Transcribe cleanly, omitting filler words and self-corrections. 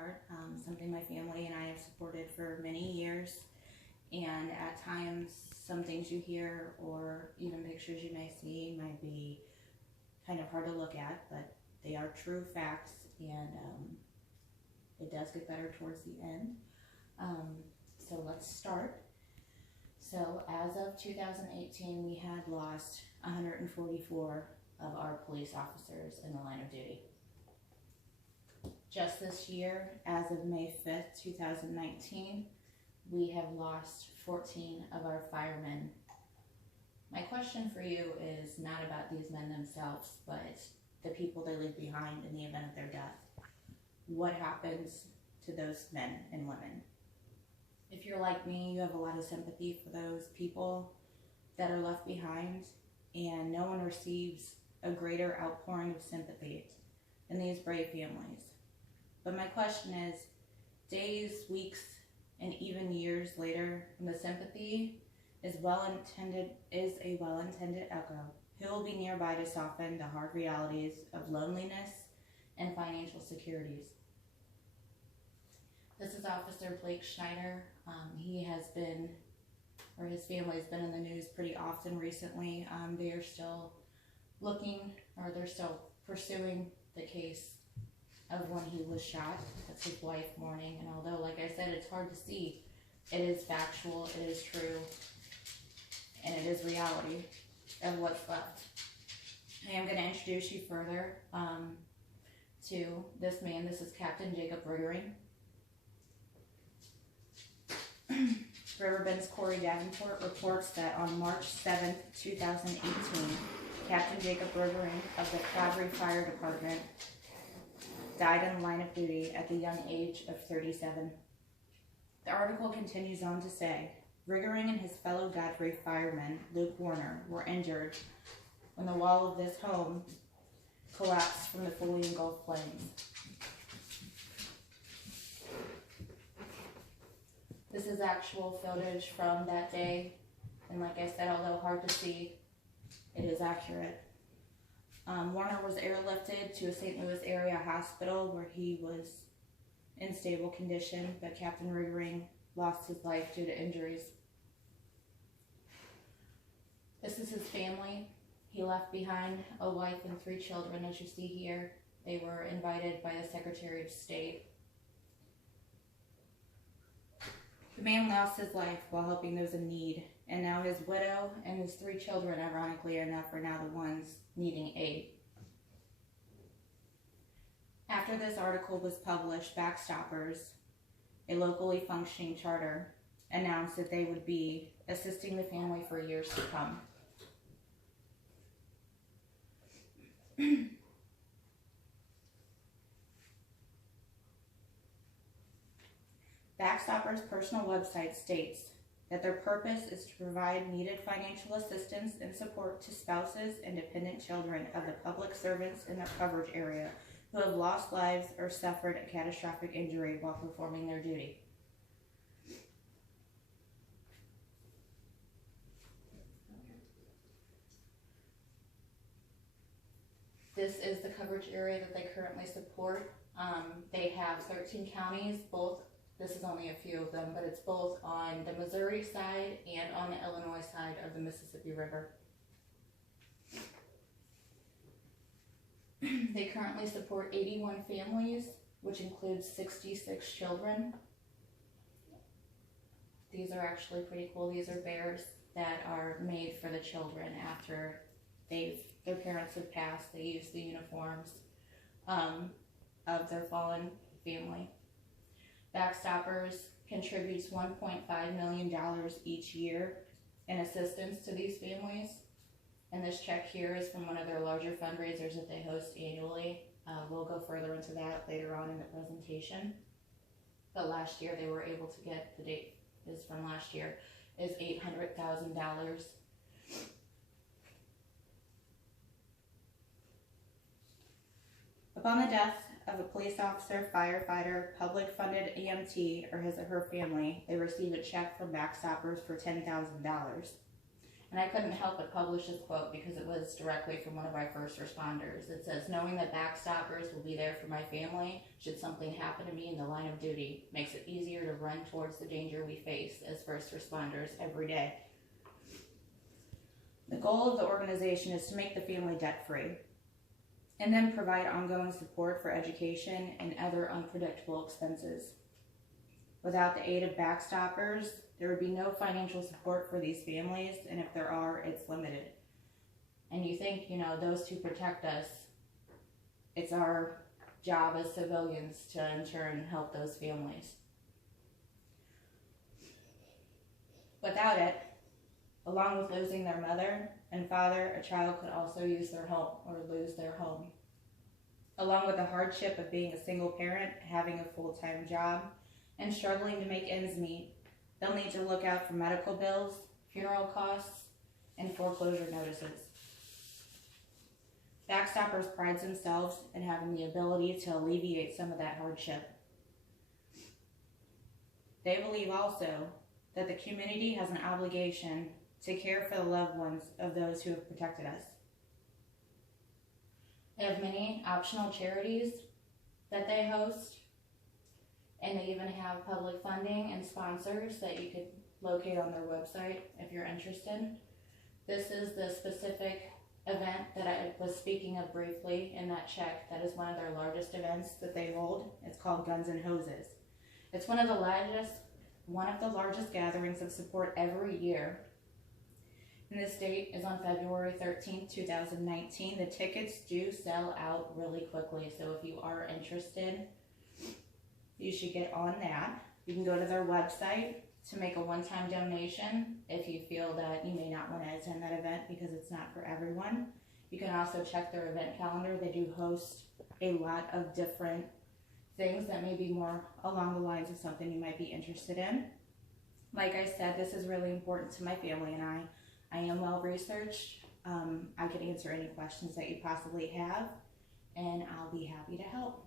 heart, something my family and I have supported for many years. And at times, some things you hear or even pictures you may see might be kind of hard to look at, but they are true facts, and it does get better towards the end. So let's start. So as of 2018, we had lost 144 of our police officers in the line of duty. Just this year, as of May 5th, 2019, we have lost 14 of our firemen. My question for you is not about these men themselves, but the people they leave behind in the event of their death. What happens to those men and women? If you're like me, you have a lot of sympathy for those people that are left behind, and no one receives a greater outpouring of sympathy than these brave families. But my question is, days, weeks, and even years later, when the sympathy is a well-intended echo, who will be nearby to soften the hard realities of loneliness and financial securities? This is Officer Blake Schneider. He has been, or his family has been in the news pretty often recently. They are still looking, or they're still pursuing the case of when he was shot. That's his wife mourning, and although, like I said, it's hard to see, it is factual, it is true, and it is reality of what's left. I am going to introduce you further to this man. This is Captain Jacob Riggering. Riverbend's Corey Davenport reports that on March 7th, 2018, Captain Jacob Riggering of the Calvary Fire Department died in the line of duty at the young age of 37. The article continues on to say, Riggering and his fellow Godfrey fireman, Luke Warner, were injured when the wall of this home collapsed from the fully engulfed flames. This is actual footage from that day, and like I said, although hard to see, it is accurate. Warner was airlifted to a St. Louis area hospital where he was in stable condition, but Captain Riggering lost his life due to injuries. This is his family. He left behind a wife and 3 children, as you see here. They were invited by the Secretary of State. The man lost his life while helping those in need, and now his widow and his 3 children, ironically enough, are now the ones needing aid. After this article was published, BackStoppers, a locally functioning charter, announced that they would be assisting the family for years to come. BackStoppers' personal website states that their purpose is to provide needed financial assistance and support to spouses and dependent children of the public servants in their coverage area who have lost lives or suffered a catastrophic injury while performing their duty. This is the coverage area that they currently support. They have 13 counties, this is only a few of them, but it's both on the Missouri side and on the Illinois side of the Mississippi River. They currently support 81 families, which includes 66 children. These are actually pretty cool. These are bears that are made for the children after their parents have passed. They use the uniforms of their fallen family. BackStoppers contributes $1.5 million each year in assistance to these families. And this check here is from one of their larger fundraisers that they host annually. We'll go further into that later on in the presentation. But last year they were able to get, the date is from last year, is $800,000. Upon the death of a police officer, firefighter, public-funded EMT, or his or her family, they receive a check from BackStoppers for $10,000. And I couldn't help but publish this quote because it was directly from one of our first responders. It says, "Knowing that BackStoppers will be there for my family should something happen to me in the line of duty makes it easier to run towards the danger we face as first responders every day." The goal of the organization is to make the family debt-free and then provide ongoing support for education and other unpredictable expenses. Without the aid of BackStoppers, there would be no financial support for these families, and if there are, it's limited. And you think, those who protect us, it's our job as civilians to in turn help those families. Without it, along with losing their mother and father, a child could also lose their home. Along with the hardship of being a single parent, having a full-time job, and struggling to make ends meet, they'll need to look out for medical bills, funeral costs, and foreclosure notices. BackStoppers prides themselves in having the ability to alleviate some of that hardship. They believe also that the community has an obligation to care for the loved ones of those who have protected us. They have many optional charities that they host, and they even have public funding and sponsors that you could locate on their website if you're interested. This is the specific event that I was speaking of briefly in that check. That is one of their largest events that they hold. It's called Guns and Hoses. It's one of the largest gatherings of support every year. And this date is on February 13th, 2019. The tickets do sell out really quickly, so if you are interested, you should get on that. You can go to their website to make a one-time donation if you feel that you may not want to attend that event because it's not for everyone. You can also check their event calendar. They do host a lot of different things that may be more along the lines of something you might be interested in. Like I said, this is really important to my family and I. I am well researched. I can answer any questions that you possibly have, and I'll be happy to help.